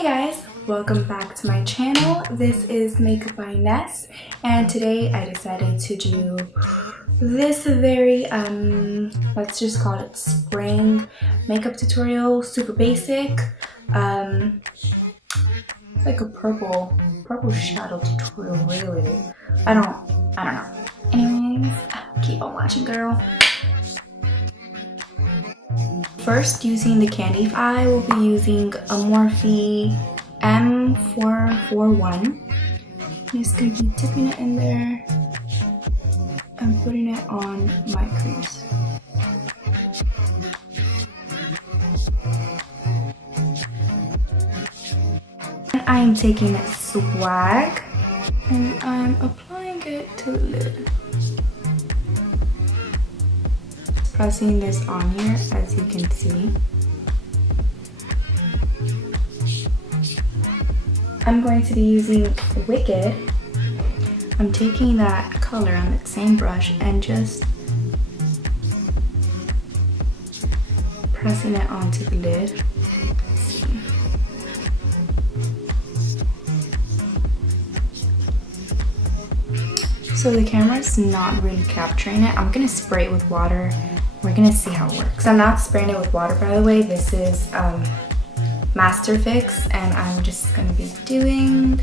Hey guys, welcome back to my channel. This is Makeup by Ness, and today I decided to do this very let's just call it spring makeup tutorial. Super basic, like a purple shadow tutorial, really. I don't know. Anyways, keep on watching, girl. First, using the candy, I will be using a Morphe M441. I'm just going to be dipping it in there and putting it on my crease. And I am taking Swag and I'm applying it to the lid. Pressing this on here, as you can see. I'm going to be using Wicked. I'm taking that color on that same brush and just pressing it onto the lid. Let's see. So the camera's not really capturing it. I'm gonna spray it with water. We're gonna see how it works. I'm not spraying it with water, by the way. This is Master Fix, and I'm just gonna be doing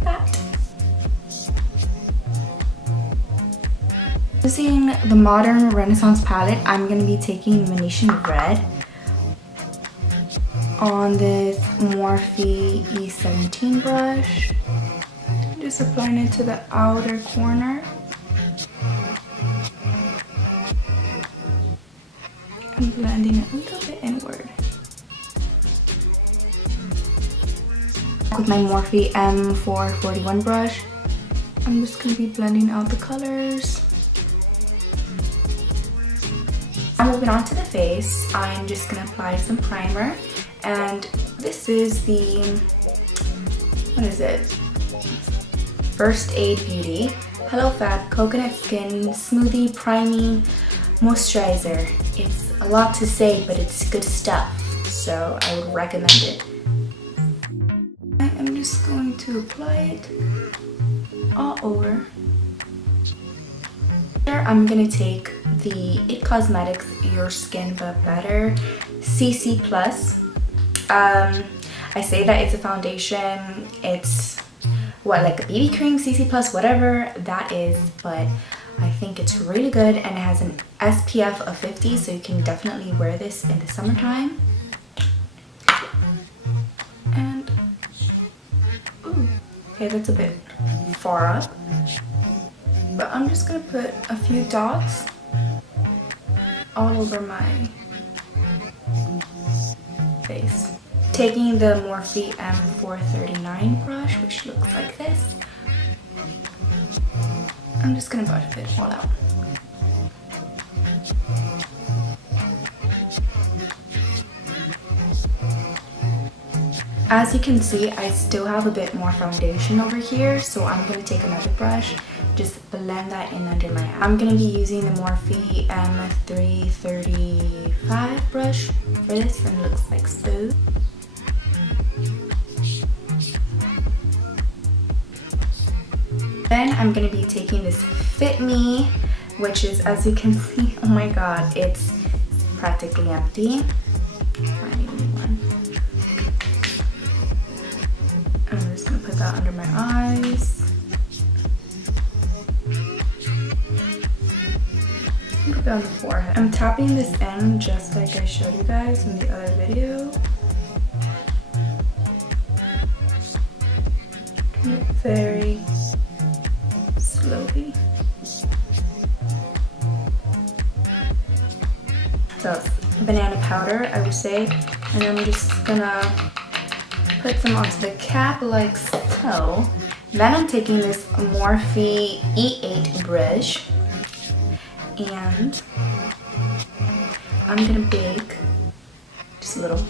that. Using the Modern Renaissance palette, I'm gonna be taking Venetian Red on this Morphe E17 brush. Just applying it to the outer corner. And blending it a little bit inward. With my Morphe M441 brush, I'm just going to be blending out the colors. I'm moving on to the face. I'm just going to apply some primer. And this is the, what is it? First Aid Beauty Hello Fat Coconut Skin Smoothie Priming Moisturizer. It's a lot to say, but it's good stuff, so I would recommend it. I am just going to apply it all over. Here I'm going to take the IT Cosmetics Your Skin But Better CC+. I say that it's a foundation, it's what, like a BB cream, CC+, whatever that is, but I think it's really good, and it has an SPF of 50, so you can definitely wear this in the summertime. And, ooh, okay, that's a bit far up, but I'm just gonna put a few dots all over my face. Taking the Morphe M439 brush, which looks like this, I'm just gonna buff it all out. As you can see, I still have a bit more foundation over here, so I'm gonna take another brush, just blend that in under my eye. I'm gonna be using the Morphe M335 brush for this, and it looks like so. Then I'm going to be taking this Fit Me, which is, as you can see, oh my god, it's practically empty. I need a new one. I'm just going to put that under my eyes. Put it on the forehead. I'm tapping this in just like I showed you guys in the other video. Very slowly. So banana powder, I would say, and I'm just gonna put some onto the cap like so. Then I'm taking this Morphe E8 brush and I'm gonna bake just a little.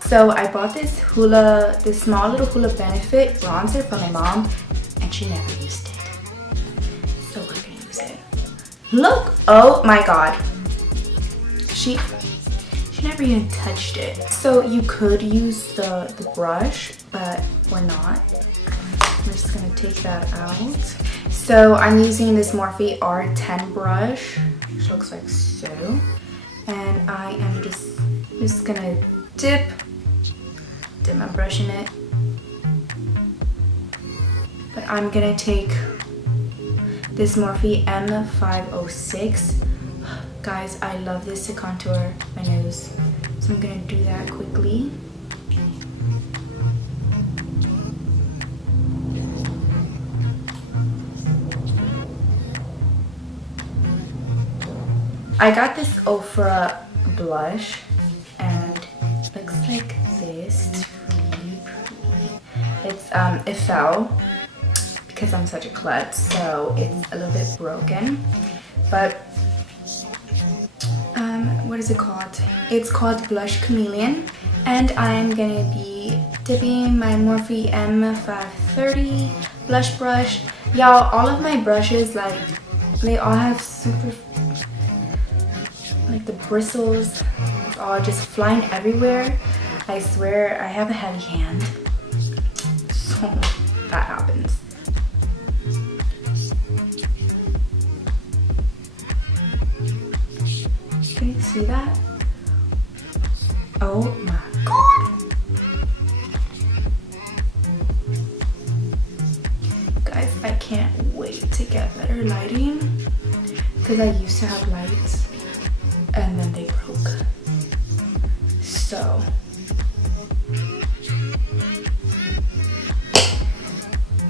So I bought this Hoola, this small little Hoola Benefit bronzer for my mom, and she never used it. use it. Look! Oh my god. She never even touched it. So you could use the brush, but we're not. I'm just gonna take that out. So I'm using this Morphe R10 brush, which looks like so. And I am just gonna dip my brush in it. But I'm gonna take this Morphe M506. Guys, I love this to contour my nose. So I'm gonna do that quickly. I got this Ofra blush and it looks like this. It's really pretty. It's E.L.F. because I'm such a klutz, so it's a little bit broken. But what is it called? It's called Blush Chameleon, and I'm gonna be dipping my Morphe M530 blush brush. Y'all, all of my brushes, like, they all have super, like, the bristles, it's all just flying everywhere. I swear I have a heavy hand, so that happens. Can you see that? Oh my god! Guys, I can't wait to get better lighting because I used to have lights and then they broke. So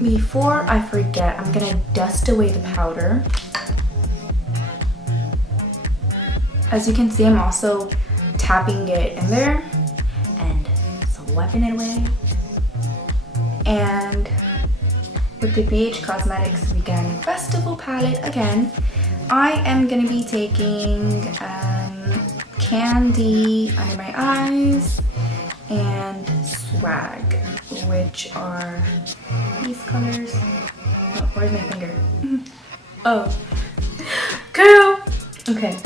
before I forget, I'm gonna dust away the powder. As you can see, I'm also tapping it in there and swiping it away. And with the BH Cosmetics Weekend Festival palette again, I am gonna be taking Candy under my eyes and Swag, which are these colors. Oh, where's my finger? Oh, girl. Okay.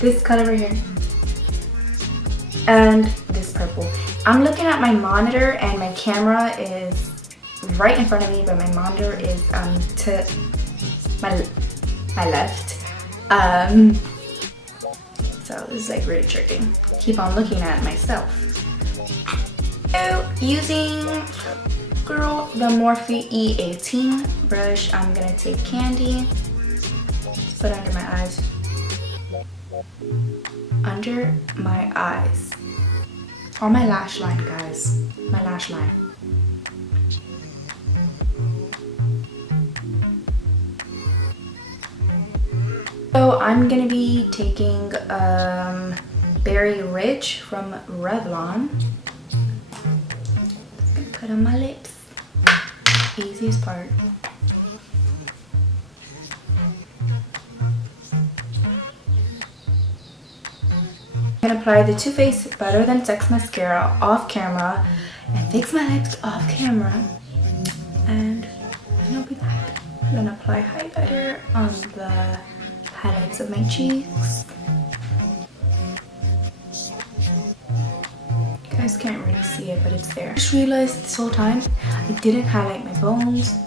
This color right here and this purple. I'm looking at my monitor and my camera is right in front of me, but my monitor is to my left. So this is like really tricky. Keep on looking at myself. So using the Morphe E18 brush, I'm gonna take Candy, put under my eyes. Under my eyes. On my lash line, guys. My lash line. So I'm gonna be taking Berry Rich from Revlon. Just gonna put on my lips. Easiest part. I'm gonna apply the Too Faced Better Than Sex mascara off camera and fix my lips off camera, and then I'll be back. I'm gonna apply highlighter on the highlights of my cheeks. You guys can't really see it, but it's there. I just realized this whole time I didn't highlight my bones.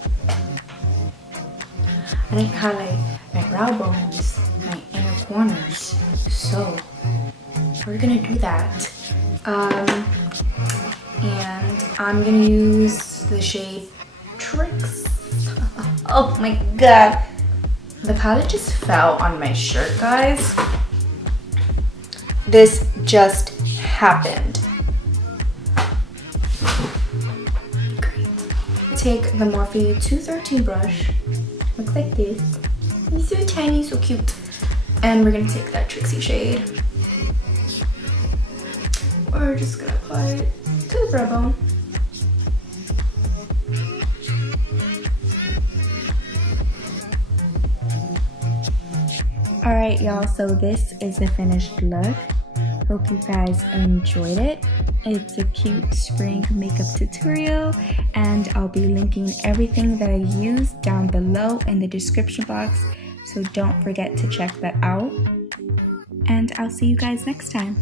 I didn't highlight my brow bones, my inner corners. So we're gonna do that. And I'm gonna use the shade Tricks. Oh my god. The palette just fell on my shirt, guys. This just happened. Great. Take the Morphe 213 brush. Looks like this. It's so tiny, so cute. And we're gonna take that Trixie shade. We're just gonna apply it to the brow bone. Alright y'all, so this is the finished look. Hope you guys enjoyed it. It's a cute spring makeup tutorial, and I'll be linking everything that I used down below in the description box, so don't forget to check that out. And I'll see you guys next time.